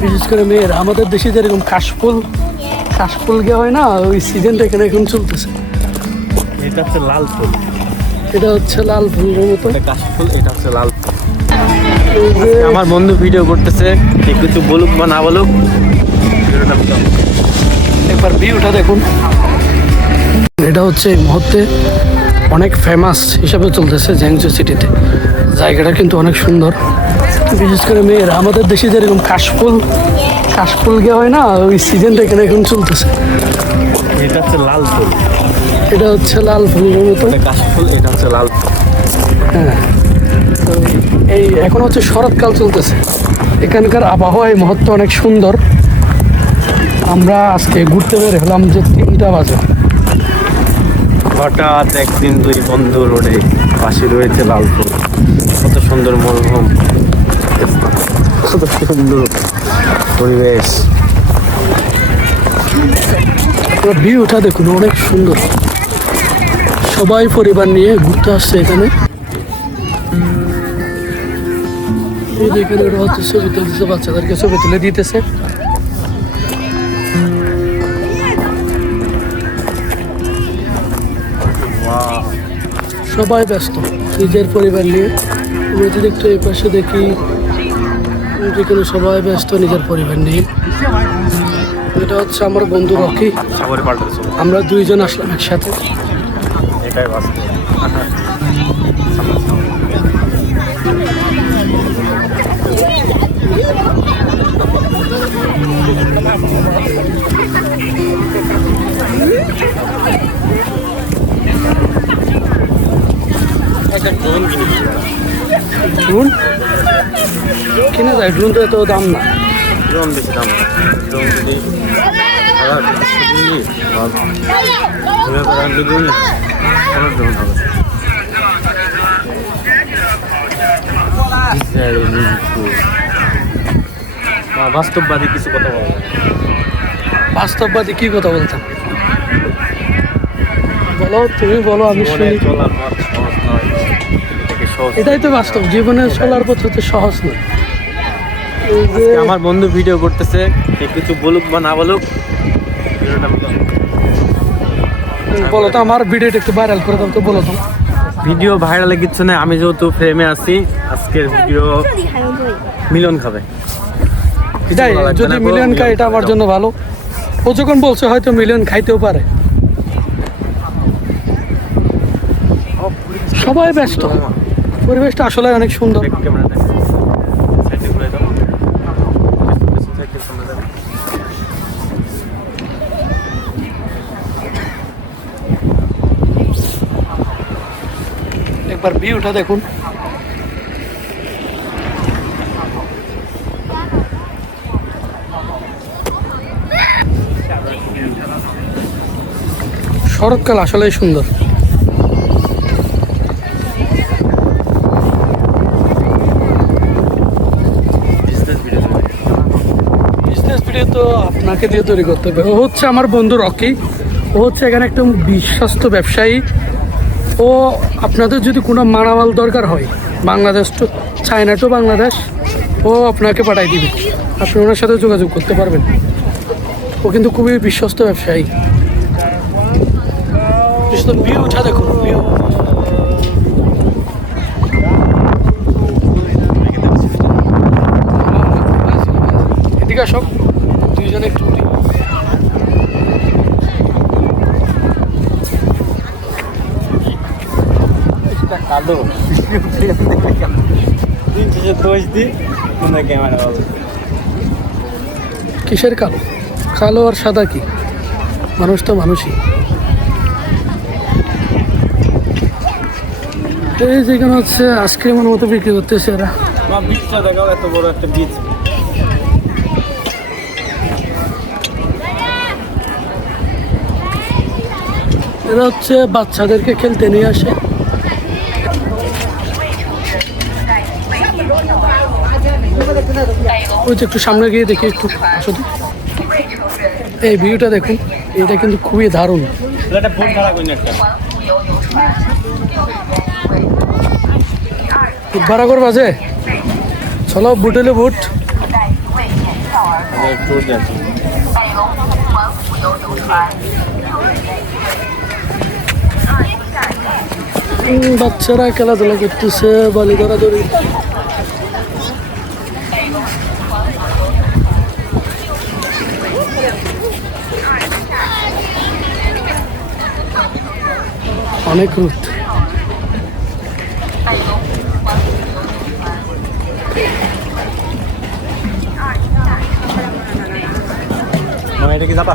বিশেষ করে মেয়েরা। আমাদের দেশে যেরকম কাশফুল গিয়ে হয় না, ওই সিজনটা এখানে এখন চলতেছে। এটা হচ্ছে লাল ফুল, এটা হচ্ছে লাল ফুলের মতো কাশফুল, এটা হচ্ছে লাল ফুল। আমার বন্ধু ভিডিও করতেছে, কিছু বলুক বা না বলুক, একবার ভিউটা দেখুন। এটা হচ্ছে এই মুহূর্তে অনেক ফেমাস হিসাবে চলতেছে ঝ্যাংজু সিটিতে। জায়গাটা কিন্তু অনেক সুন্দর। বিশেষ করে মেয়েরা। আমাদের দেশে যেরকম কাশফুল গিয়ে হয় না, ওই সিজনটা এখানে এখন চলতেছে। এটা হচ্ছে লাল ফুল, এটা হচ্ছে লাল ফুলের মতো কাশফুল, এটা হচ্ছে লাল ফুল। হ্যাঁ, তো এই এখন হচ্ছে শরৎকাল চলতেছে। এখানকার আবহাওয়া এই মুহূর্তে অনেক সুন্দর। আমরা আজকে ঘুরতে বের হলাম যে 3টা বাজে। হঠাৎ একদিন দুই বন্ধু রোডে পাশে রয়েছে লাল ফুল। কত সুন্দর মনোরম, কত সুন্দর পরিবেশ। ভিউটা দেখুন, অনেক সুন্দর। সবাই পরিবার নিয়ে ঘুরতে আসছে এখানে। এই দেখেন, ওরা হচ্ছে ছবি তুলতেছে, বাচ্চাদেরকে ছবি তুলে দিতেছে। সবাই ব্যস্ত নিজের পরিবার নিয়ে। আমরা যদি একটু এই পাশে দেখি, যেখানে সবাই ব্যস্ত নিজের পরিবার নিয়ে। এটা হচ্ছে আমার বন্ধু রকি। আমরা 2 জন আসলাম একসাথে। এটাই বাস্তব। ড্রোন কিনে যায়, ড্রোন তো এত দাম না। ড্রোন বেশি দাম না, ড্রোন যদি কোনো ড্রোন হবে। বাস্তববাদী কিছু কথা বলবো। বাস্তববাদী কি কথা বলতাম? বলো, তুমি বলো, আমি শুনি। চলার পথ সহজ নয়, এটাকে সহজ। এটাই তো বাস্তব, জীবনে চলার পথ হতে সহজ নয়। আমার বন্ধু ভিডিও করতেছে, কিছু বলুক বা না বলুক, বলো তো, আমার ভিডিওটা একটু ভাইরাল করে দাও তো, বলো তো। ভিডিও ভাইরালে কিচ্ছু নেই, আমি যেহেতু ফ্রেমে আছি, আজকের ভিডিও মিলিয়ন খাবে। এটাই, যদি মিলিয়ন খায় এটা আমার জন্য ভালো। ও যখন বলছে হয়তো মিলিয়ন খাইতেও পারে। সবাই ব্যস্ত, পরিবেশটা আসলে অনেক সুন্দর। একবার ভিউটা দেখুন। শরৎকাল আসলেই সুন্দর। বিজনেস ভিডিও তো আপনাকে দিয়ে তৈরি করতে হবে। ও হচ্ছে আমার বন্ধু রকি। ও হচ্ছে এখানে একটা বিশ্বস্ত ব্যবসায়ী। ও আপনাদের যদি কোনো মালামাল দরকার হয়, Bangladesh to China to Bangladesh, ও আপনাকে পাঠিয়ে দিবে। আপনি ওনার সাথে যোগাযোগ করতে পারবেন। ও কিন্তু খুবই বিশ্বস্ত ব্যবসায়ী। ভিউটা দেখুন, ভিউ। এদিকে সব 2 জনে একটু কালো কিসের কালো? কালো আর সাদা কি? মানুষ তো মানুষই। এই যেখানে হচ্ছে আইসক্রিমের মতো বিক্রি করতেছে এরা। বীজটা দেখাও, এত বড় একটা বীজ। এরা হচ্ছে বাচ্চাদেরকে খেলতে নিয়ে আসে। ওই যে একটু সামনে গিয়ে দেখি, একটু আসো তো। এই ভিউটা দেখুন, এটা কিন্তু খুবই দারুণ। বুট ভাড়া করবা যে? চলো, বুট হলে বুট। ট্যুর দেন। বাচ্চারা খেলাধুলা করতেছে, বালি ধরাধরি। অনেক রোদ। এটা কি যাবা?